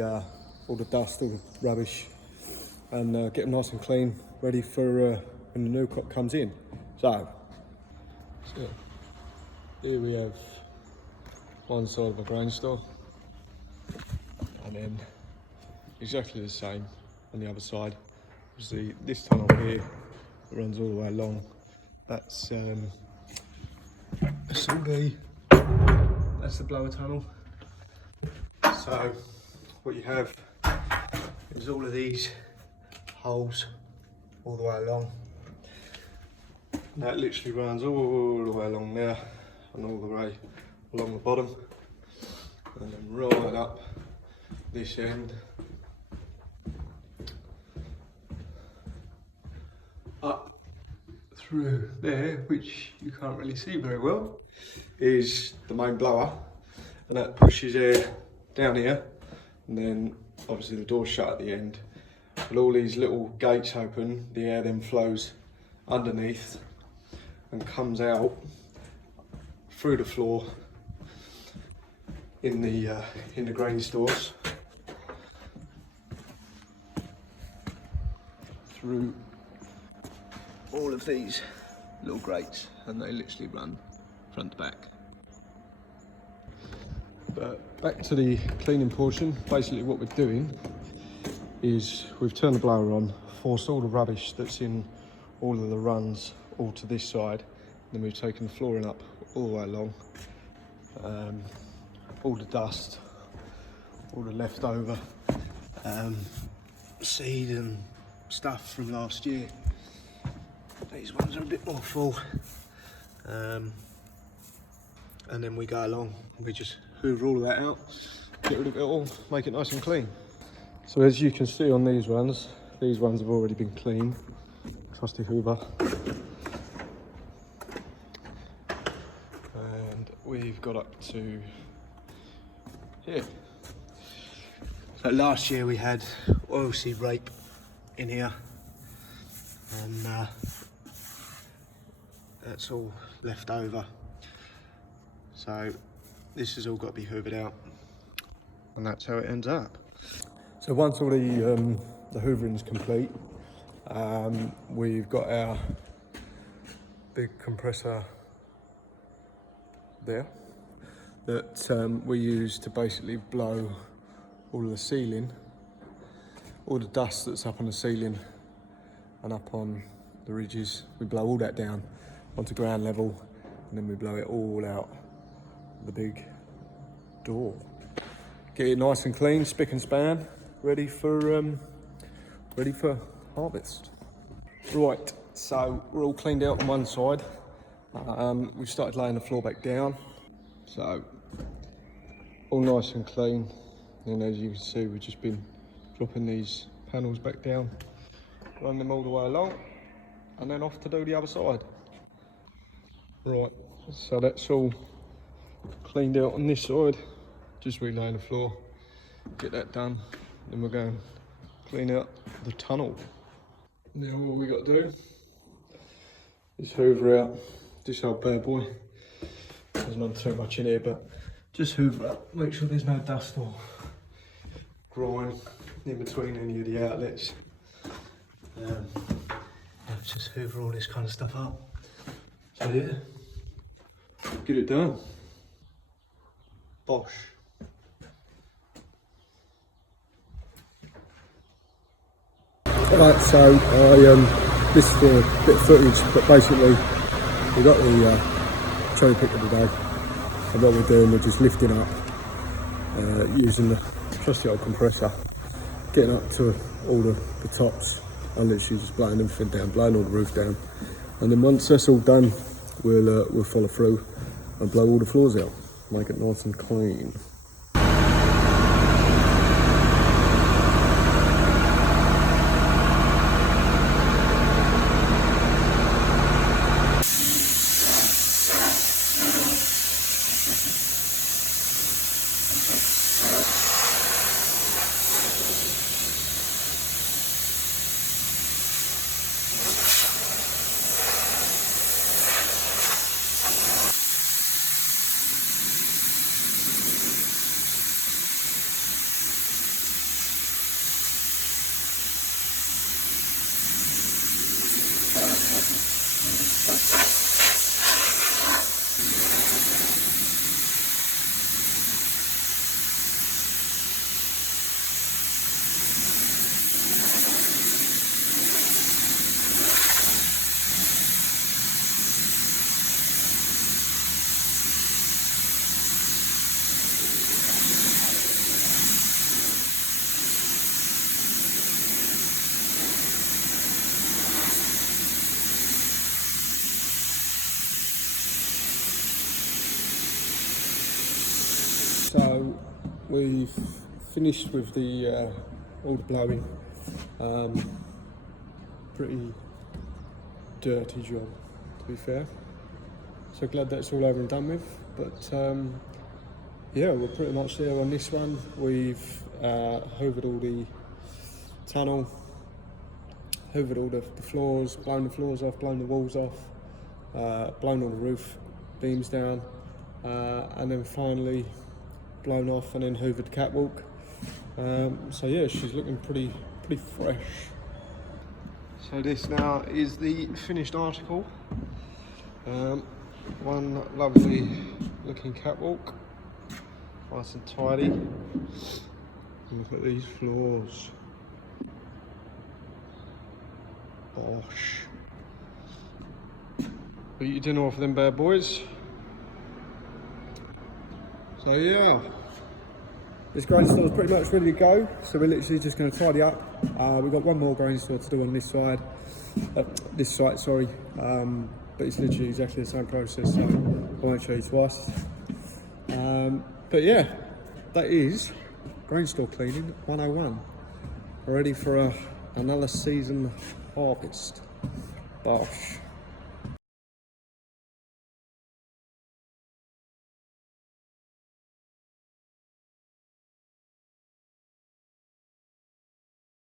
all the dust, all the rubbish, and get them nice and clean, ready for when the new crop comes in. So here we have one side of a grain store, and then exactly the same on the other side. Obviously, this tunnel here runs all the way along. That's the blower tunnel. So what you have is all of these holes all the way along. And that literally runs all the way along there and all the way along the bottom, and then right up this end up through there, which you can't really see very well, is the main blower, and that pushes air down here, and then obviously the door's shut at the end. But all these little gates open, the air then flows underneath and comes out through the floor in the grain stores, through all of these little grates, and they literally run front to back. But back to the cleaning portion, basically what we're doing is we've turned the blower on, forced all the rubbish that's in all of the runs all to this side, then we've taken the flooring up all the way along, all the dust, all the leftover seed and stuff from last year. These ones are a bit more full, and then we go along and we just hoover all of that out, get rid of it all, make it nice and clean. So as you can see on these ones have already been cleaned. Trusty hoover. And we've got up to here. So last year we had oilseed rape in here, and that's all left over. So this has all got to be hoovered out, and that's how it ends up. So once all the hoovering is complete, we've got our big compressor there that we use to basically blow all of the ceiling, all the dust that's up on the ceiling and up on the ridges. We blow all that down onto ground level, and then we blow it all out the big door. Get it nice and clean, spick and span, ready for harvest. Right, so we're all cleaned out on one side. We've started laying the floor back down, so all nice and clean. And as you can see, we've just been dropping these panels back down, run them all the way along, and then off to do the other side. Right, so that's all cleaned out on this side. Just relaying the floor, get that done, then we're going to clean out the tunnel. Now all we got to do is hoover out this old bad boy. There's not too much in here, but just hoover up, make sure there's no dust or grime in between any of the outlets. Just hoover all this kind of stuff up. So yeah, get it done. Bosh. Alright, so this is for a bit of footage, but basically we got the cherry picker today, and what we're doing, we're just lifting up using the trusty old compressor, getting up to all the tops, and literally just blowing everything down, blowing all the roof down, and then once that's all done, we'll follow through and blow all the floors out, make it nice and clean. we've finished with the all the blowing. Pretty dirty job, to be fair. So glad that's all over and done with. But yeah, we're pretty much there on this one. We've hoovered all the tunnel, hoovered all the floors, blown the floors off, blown the walls off, blown all the roof beams down, and then finally blown off and then hoovered the catwalk. So yeah, she's looking pretty fresh. So this now is the finished article. One lovely looking catwalk, nice and tidy. And look at these floors. Bosh. Eat your dinner off them bad boys. So yeah, this grain store is pretty much ready to go. So we're literally just going to tidy up. We've got one more grain store to do on this side, this site, sorry. But it's literally exactly the same process, so I won't show you twice. But yeah, that is grain store cleaning 101. Ready for another season harvest. Bosh.